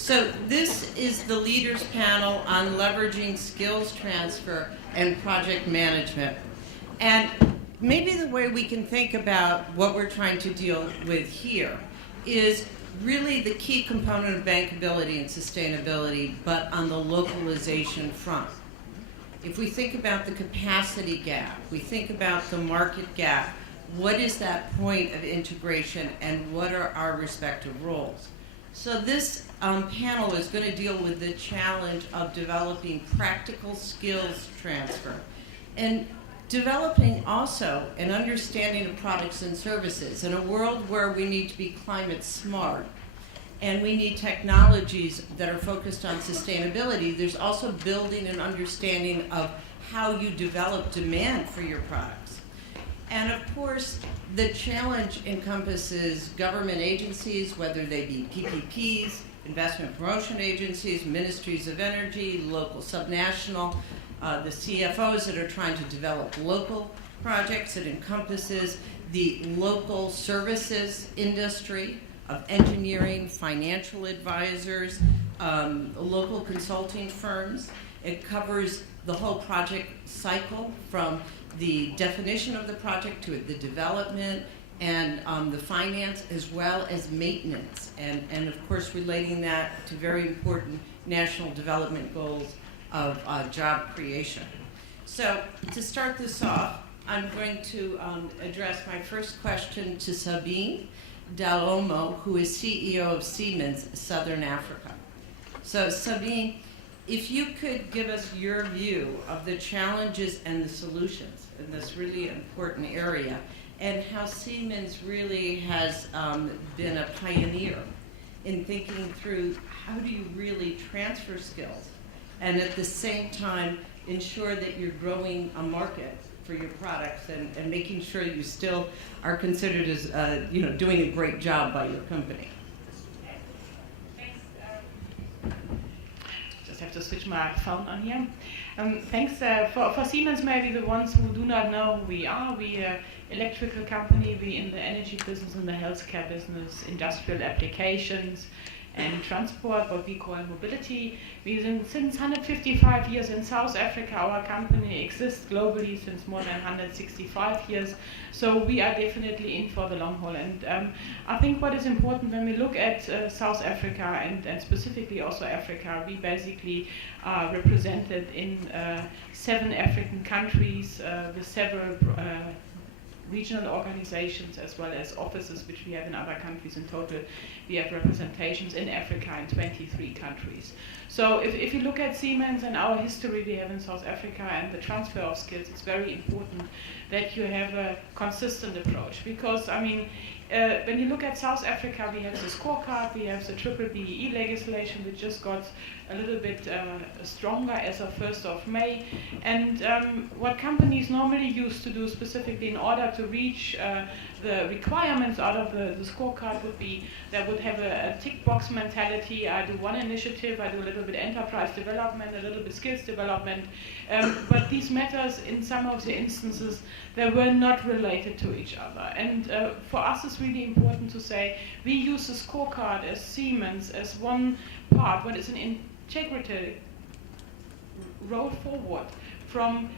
So this is the leaders panel on leveraging skills transfer and project management. And maybe the way we can think about what we're trying to deal with here is really the key component of bankability and sustainability, but on the localization front. If we think about the capacity gap, we think about the market gap, what is that point of integration and what are our respective roles? So this panel is going to deal with the challenge of developing practical skills transfer and developing also an understanding of products and services in a world where we need to be climate smart and we need technologies that are focused on sustainability. There's also building an understanding of how you develop demand for your products. And of course, the challenge encompasses government agencies, whether they be PPPs, investment promotion agencies, ministries of energy, local subnational, the CFOs that are trying to develop local projects. It encompasses the local services industry of engineering, financial advisors, local consulting firms. It covers the whole project cycle from the definition of the project to the development and the finance as well as maintenance and of course relating that to very important national development goals of job creation. So to start this off, I'm going to address my first question to Sabine Dalomo, who is CEO of Siemens Southern Africa. So Sabine, if you could give us your view of the challenges and the solutions in this really important area and how Siemens really has been a pioneer in thinking through how do you really transfer skills and at the same time ensure that you're growing a market for your products and making sure you still are considered as doing a great job by your company. Thanks. Just have to switch my phone on here. Thanks for Siemens, maybe the ones who do not know who we are. We are electrical company. We in the energy business, in the healthcare business, industrial applications, and transport, what we call mobility. Since 155 years in South Africa, our company exists globally since more than 165 years. So we are definitely in for the long haul. And I think what is important when we look at South Africa and specifically also Africa, we basically are represented in 7 African countries with several regional organizations as well as offices which we have in other countries. In total, we have representations in Africa in 23 countries. So if you look at Siemens and our history we have in South Africa and the transfer of skills, it's very important that you have a consistent approach. Because, I mean, when you look at South Africa, we have the scorecard, we have the BBBE legislation, which just got a little bit stronger as of 1st of May. And what companies normally used to do specifically in order to reach the requirements out of the scorecard would be they would have a tick box mentality. I do one initiative, I do a little bit enterprise development, a little bit skills development. But these matters, in some of the instances, they were not related to each other. And for us, it's really important to say we use the scorecard as Siemens as one part, what is an integrated road forward from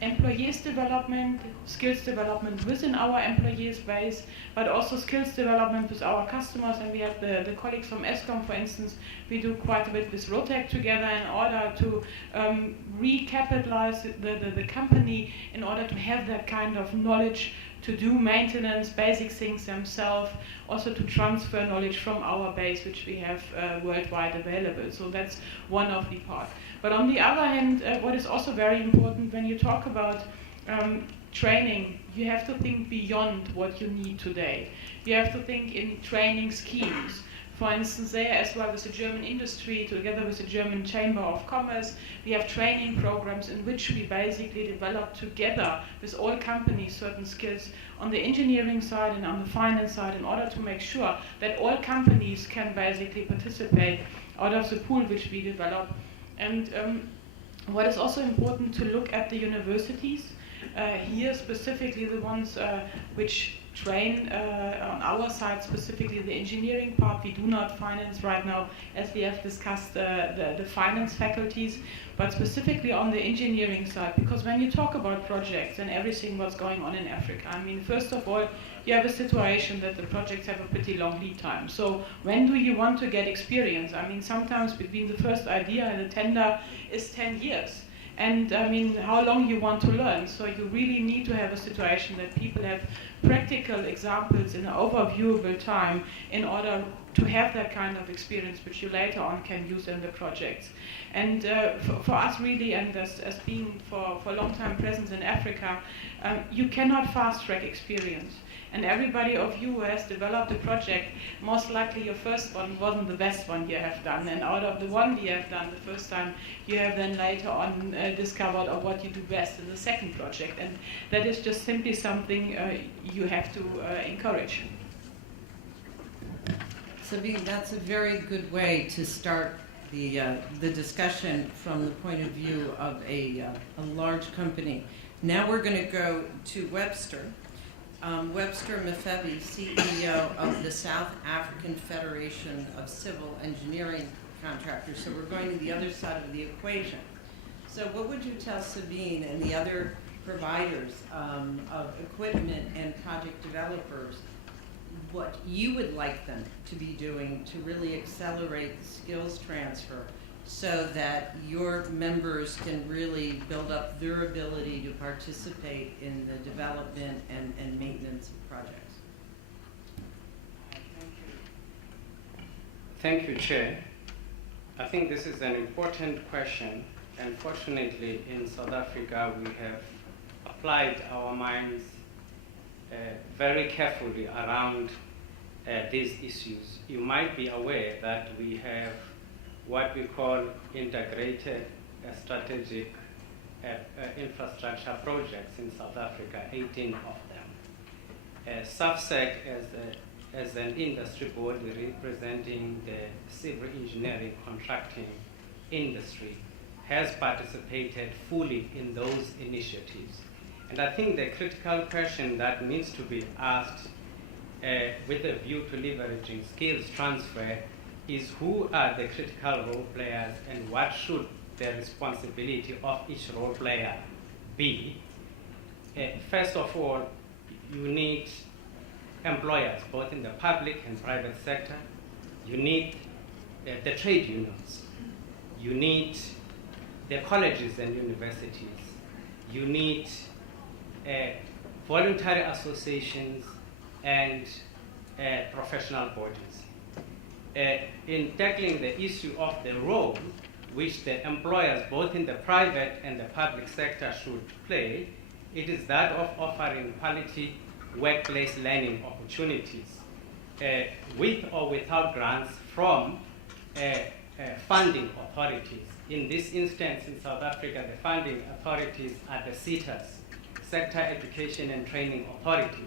employees development, skills development within our employees base, but also skills development with our customers. And we have the colleagues from ESCOM, for instance, we do quite a bit with Rotec together in order to recapitalize the company in order to have that kind of knowledge to do maintenance, basic things themselves, also to transfer knowledge from our base, which we have worldwide available. So that's one of the parts. But on the other hand, what is also very important when you talk about training, you have to think beyond what you need today. You have to think in training schemes. For instance, there as well with the German industry, together with the German Chamber of Commerce, we have training programs in which we basically develop together with all companies certain skills on the engineering side and on the finance side in order to make sure that all companies can basically participate out of the pool which we develop. And what is also important to look at the universities, here specifically the ones which train on our side, specifically the engineering part. We do not finance right now, as we have discussed, the finance faculties, but specifically on the engineering side, because when you talk about projects and everything what's going on in Africa, I mean, first of all, you have a situation that the projects have a pretty long lead time. So when do you want to get experience? I mean, sometimes between the first idea and the tender is 10 years. And I mean, how long you want to learn. So you really need to have a situation that people have practical examples in an overviewable time in order to have that kind of experience which you later on can use in the projects. And for us really, and as being for a long time presence in Africa, you cannot fast track experience. And everybody of you who has developed a project, most likely your first one wasn't the best one you have done. And out of the one you have done the first time, you have then later on discovered what you do best in the second project. And that is just simply something you have to encourage. Sabine, that's a very good way to start the discussion from the point of view of a large company. Now we're going to go to Webster. Webster Mefebi, CEO of the South African Federation of Civil Engineering Contractors. So we're going to the other side of the equation. So what would you tell Sabine and the other providers of equipment and project developers what you would like them to be doing to really accelerate the skills transfer so that your members can really build up their ability to participate in the development and maintenance of projects? Thank you, Chair. I think this is an important question, and fortunately in South Africa we have applied our minds very carefully around these issues. You might be aware that we have what we call integrated strategic infrastructure projects in South Africa, 18 of them. SAFSEC as an industry body representing the civil engineering contracting industry has participated fully in those initiatives. And I think the critical question that needs to be asked with a view to leveraging skills transfer is who are the critical role players and what should the responsibility of each role player be. First of all, you need employers, both in the public and private sector. You need the trade unions. You need the colleges and universities. You need voluntary associations and professional bodies. In tackling the issue of the role which the employers, both in the private and the public sector, should play, it is that of offering quality workplace learning opportunities with or without grants from funding authorities. In this instance, in South Africa, the funding authorities are the SETAs, Sector Education and Training Authorities.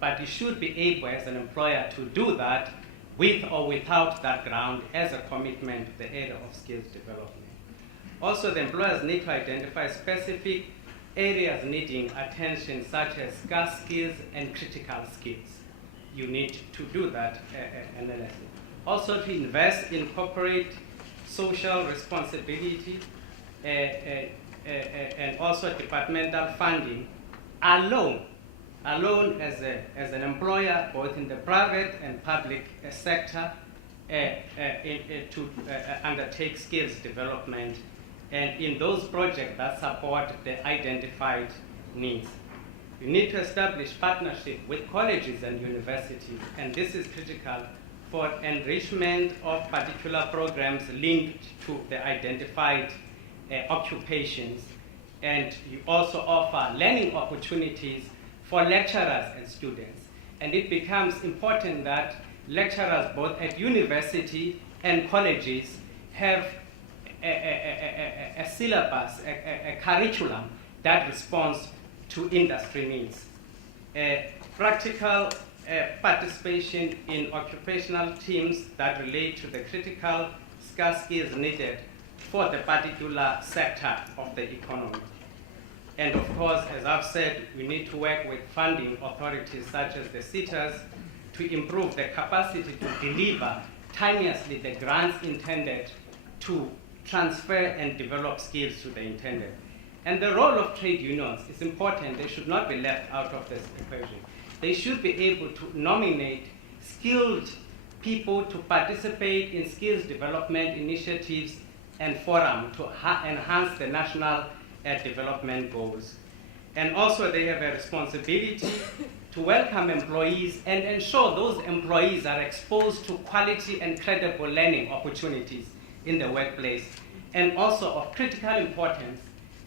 But you should be able, as an employer, to do that with or without that grant as a commitment to the area of skills development. Also, the employers need to identify specific areas needing attention, such as scarce skills and critical skills. You need to do that analysis. Also, to invest in corporate social responsibility and also departmental funding alone as an employer, both in the private and public sector, to undertake skills development and in those projects that support the identified needs. You need to establish partnership with colleges and universities, and this is critical for enrichment of particular programs linked to the identified occupations. And you also offer learning opportunities for lecturers and students. And it becomes important that lecturers both at university and colleges have a syllabus, a curriculum that responds to industry needs. Practical participation in occupational teams that relate to the critical scarce skills needed for the particular sector of the economy. And of course, as I've said, we need to work with funding authorities such as the SITAs to improve the capacity to deliver timeously the grants intended to transfer and develop skills to the intended. And the role of trade unions is important. They should not be left out of this equation. They should be able to nominate skilled people to participate in skills development initiatives and forum to enhance the national development goals. And also they have a responsibility to welcome employees and ensure those employees are exposed to quality and credible learning opportunities in the workplace. And also of critical importance,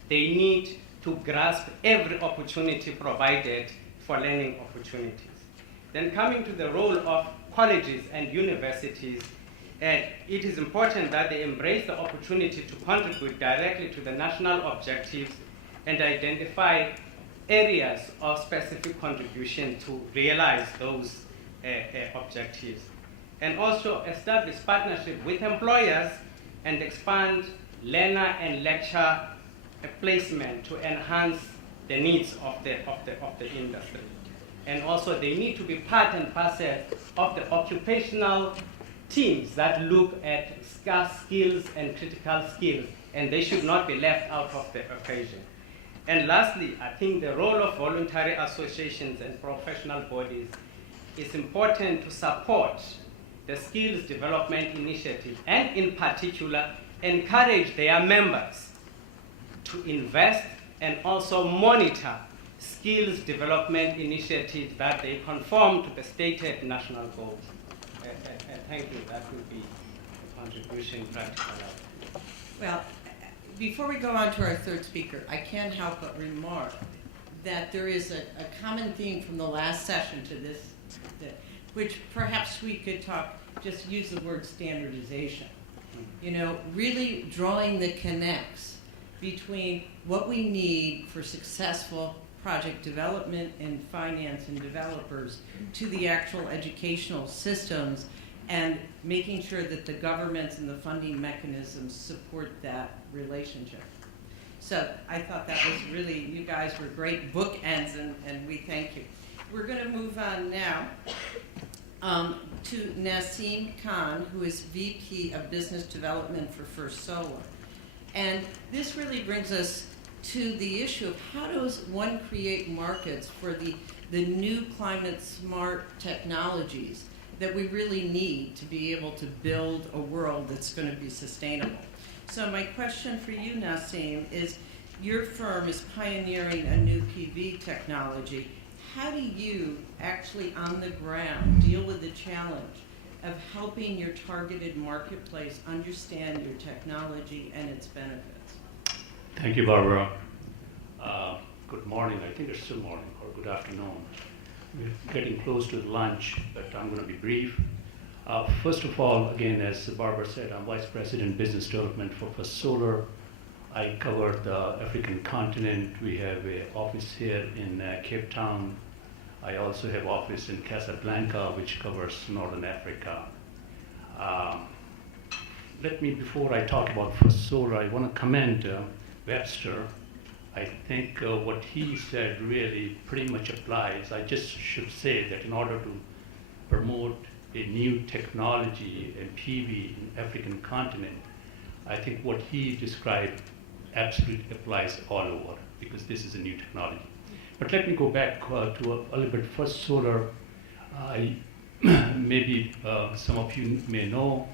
they need to grasp every opportunity provided for learning opportunities. Then coming to the role of colleges and universities, it is important that they embrace the opportunity to contribute directly to the national objectives and identify areas of specific contribution to realize those objectives. And also establish partnership with employers and expand learner and lecture placement to enhance the needs of the industry. And also they need to be part and parcel of the occupational teams that look at scarce skills and critical skills, and they should not be left out of the equation. And lastly, I think the role of voluntary associations and professional bodies is important to support the skills development initiative and in particular encourage their members to invest and also monitor skills development initiatives that they conform to the stated national goals. Thank you. That would be a contribution practical. Well, before we go on to our third speaker, I can't help but remark that there is a common theme from the last session to this, which perhaps we could just use the word standardization. You know, really drawing the connects between what we need for successful project development and finance and developers to the actual educational systems, and making sure that the governments and the funding mechanisms support that relationship. So I thought that was really, you guys were great bookends, and we thank you. We're going to move on now to Naseem Khan, who is VP of Business Development for First Solar. And this really brings us to the issue of how does one create markets for the new climate smart technologies that we really need to be able to build a world that's going to be sustainable. So my question for you, Naseem, is your firm is pioneering a new PV technology. How do you actually on the ground deal with the challenge of helping your targeted marketplace understand your technology and its benefits? Thank you, Barbara. Good morning. I think it's still morning, or good afternoon. We're getting close to lunch, but I'm going to be brief. First of all, again, as Barbara said, I'm Vice President Business Development for First Solar. I cover the African continent. We have an office here in Cape Town. I also have office in Casablanca, which covers Northern Africa. Before I talk about First Solar, I want to commend Webster. I think what he said really pretty much applies. I just should say that in order to promote a new technology in PV in African continent, I think what he described absolutely applies all over, because this is a new technology. But let me go back to a little bit. First Solar, maybe some of you may know,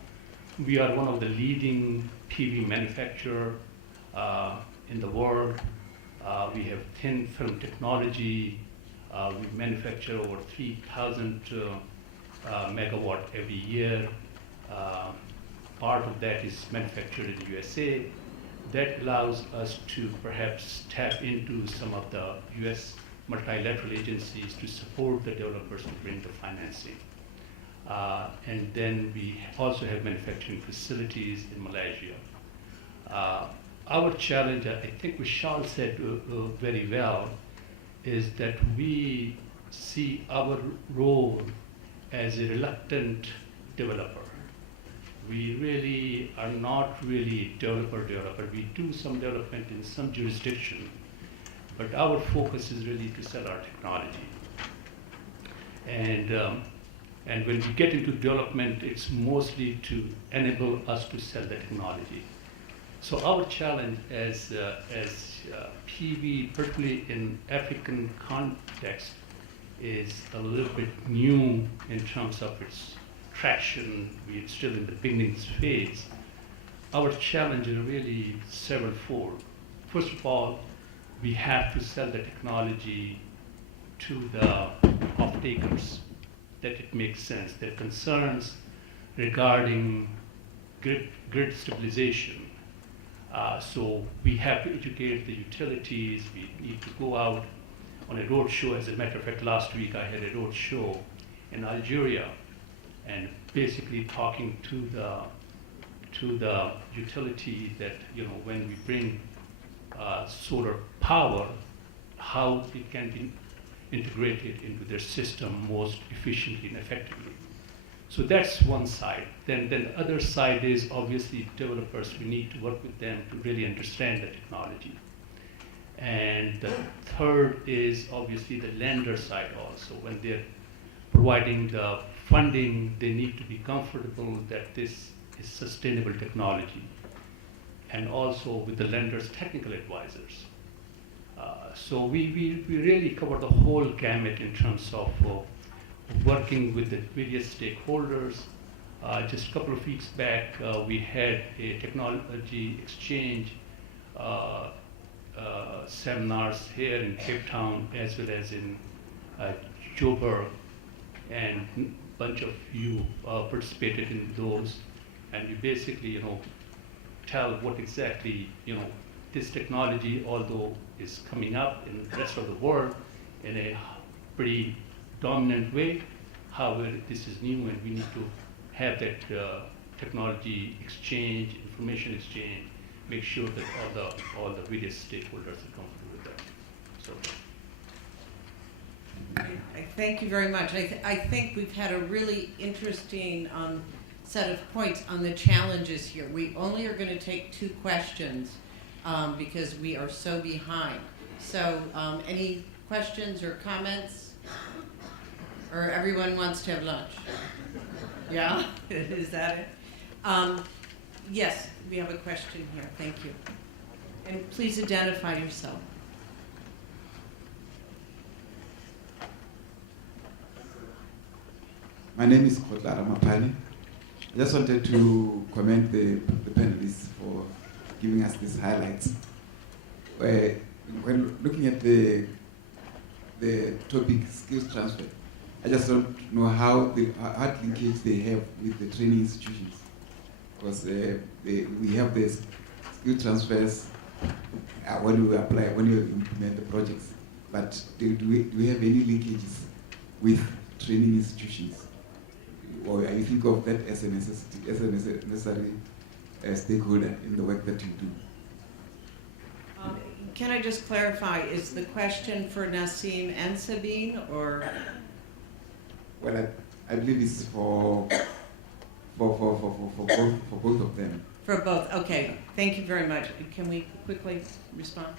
we are one of the leading PV manufacturer in the world. We have thin film technology. We manufacture over 3,000 megawatt every year. Part of that is manufactured in USA. That allows us to perhaps tap into some of the US multilateral agencies to support the developers to bring the financing. And then we also have manufacturing facilities in Malaysia. Our challenge, I think Vishal said very well, is that we see our role as a reluctant developer. We really are not really developer. We do some development in some jurisdiction, but our focus is really to sell our technology. And when we get into development, it's mostly to enable us to sell the technology. So our challenge as PV, particularly in African context, is a little bit new in terms of its traction. We're still in the beginning phase. Our challenge is really several-fold. First of all, we have to sell the technology to the off-takers, that it makes sense. Their concerns regarding grid stabilization. So we have to educate the utilities. We need to go out on a road show. As a matter of fact, last week I had a road show in Algeria, and basically talking to the utility that, you know, when we bring solar power, how it can be integrated into their system most efficiently and effectively. So that's one side. Then the other side is obviously developers. We need to work with them to really understand the technology. And the third is obviously the lender side also. When they're providing the funding, they need to be comfortable that this is sustainable technology. And also with the lenders' technical advisors. So we really cover the whole gamut in terms of working with the various stakeholders. Just a couple of weeks back, we had a technology exchange seminars here in Cape Town as well as in Joburg, and a bunch of you participated in those, and we basically, you know, tell what exactly, you know, this technology, although is coming up in the rest of the world in a pretty dominant way, however, this is new and we need to have that technology exchange, information exchange, make sure that all the various stakeholders are comfortable with that. So. I thank you very much. I think we've had a really interesting set of points on the challenges here. We only are going to take 2 questions because we are so behind. So any questions or comments? Or everyone wants to have lunch? Yeah? Is that it? Yes, we have a question here. Thank you. And please identify yourself. My name is Kotlara Mapani. I just wanted to commend the panelists for giving us these highlights. When looking at the topic skills transfer, I just don't know how what linkage they have with the training institutions, because we have the skill transfers when we apply, when we implement the projects, but do we have any linkages with training institutions? Or you think of that as a necessity, as a necessary stakeholder in the work that you do? Can I just clarify, is the question for Nassim and Sabine, or? Well, I believe it's for both of them. For both, okay. Thank you very much. Can we quickly respond?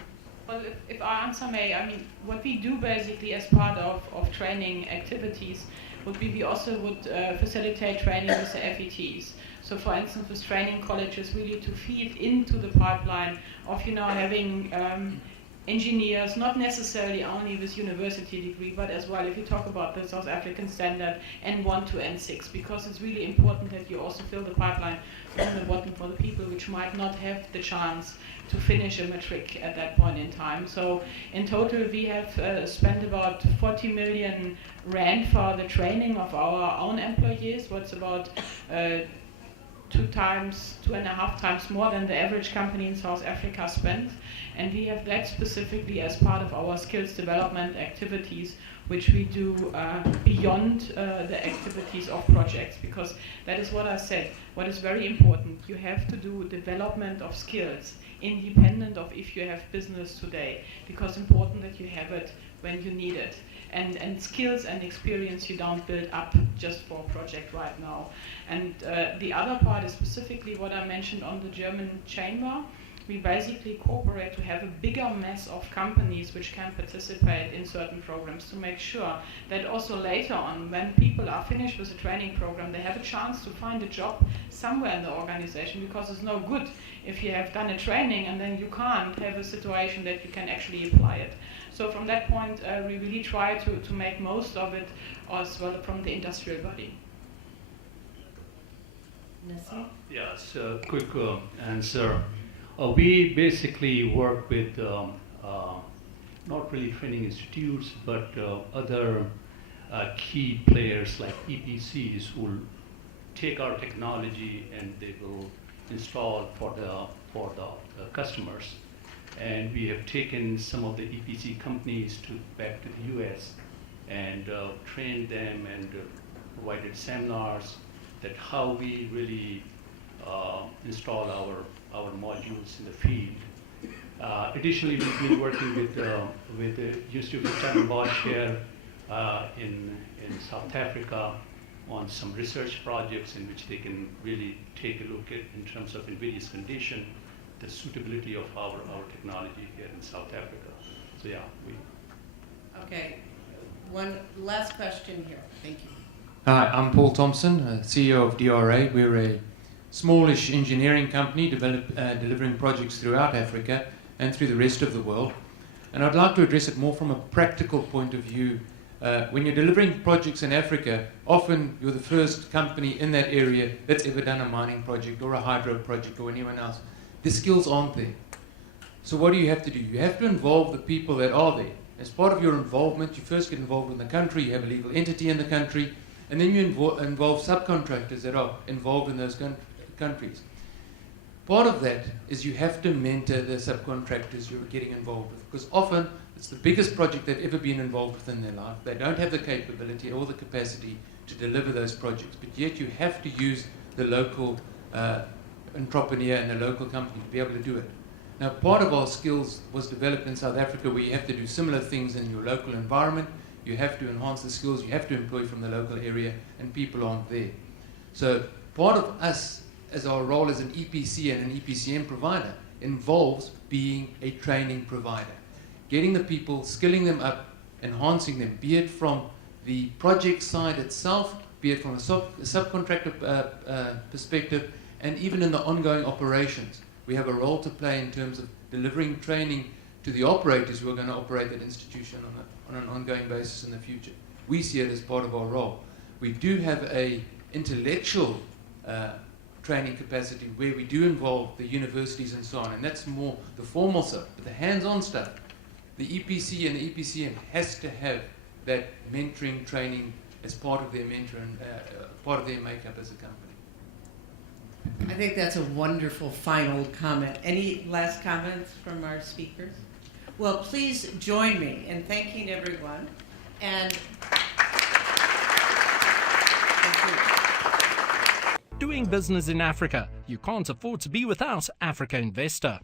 Well, if I answer may, I mean, what we do basically as part of training activities would be we also would facilitate training with the FETs. So for instance, with training colleges really to feed into the pipeline of, you know, having engineers, not necessarily only with university degree, but as well if you talk about the South African standard N1 to N6, because it's really important that you also fill the pipeline from the bottom for the people which might not have the chance to finish a matric at that point in time. So in total we have spent about 40 million rand for the training of our own employees, what's about 2.5 times more than the average company in South Africa spent. And we have that specifically as part of our skills development activities, which we do beyond the activities of projects, because that is what I said. What is very important, you have to do development of skills independent of if you have business today, because important that you have it when you need it. And skills and experience you don't build up just for a project right now. And the other part is specifically what I mentioned on the German chamber. we basically cooperate to have a bigger mass of companies which can participate in certain programs to make sure that also later on, when people are finished with the training program, they have a chance to find a job somewhere in the organization, because it's no good if you have done a training and then you can't have a situation that you can actually apply it. So from that point, we really try to make most of it as well from the industrial body. Yes, quick answer. We basically work with not really training institutes, but other key players like EPCs who will take our technology and they will install for the customers. And we have taken some of the EPC companies back to the US and trained them and provided seminars that how we really install our modules in the field. Additionally, we've been working with the University of Stellenbosch here in South Africa on some research projects in which they can really take a look at, in terms of in various conditions, the suitability of our technology here in South Africa. So yeah, Okay, one last question here. Thank you. Hi, I'm Paul Thompson, CEO of DRA. We're a smallish engineering company delivering projects throughout Africa and through the rest of the world. And I'd like to address it more from a practical point of view. When you're delivering projects in Africa, often you're the first company in that area that's ever done a mining project or a hydro project or anyone else. The skills aren't there. So what do you have to do? You have to involve the people that are there. As part of your involvement, you first get involved in the country, you have a legal entity in the country, and then you involve subcontractors that are involved in those countries. Part of that is you have to mentor the subcontractors you're getting involved with, because often it's the biggest project they've ever been involved with in their life. They don't have the capability or the capacity to deliver those projects, but yet you have to use the local entrepreneur and the local company to be able to do it. Now, part of our skills was developed in South Africa, where you have to do similar things in your local environment. You have to enhance the skills you have to employ from the local area, and people aren't there. So part of us, as our role as an EPC and an EPCM provider, involves being a training provider. Getting the people, skilling them up, enhancing them, be it from the project side itself, be it from a subcontractor perspective, and even in the ongoing operations. We have a role to play in terms of delivering training to the operators who are going to operate that institution on an ongoing basis in the future. We see it as part of our role. We do have a intellectual training capacity where we do involve the universities and so on, and that's more the formal stuff. But the hands-on stuff, the EPC and the EPCM has to have that mentoring training as part of their part of their makeup as a company. I think that's a wonderful final comment. Any last comments from our speakers? Well, please join me in thanking everyone. And Doing business in Africa. You can't afford to be without Africa Investor.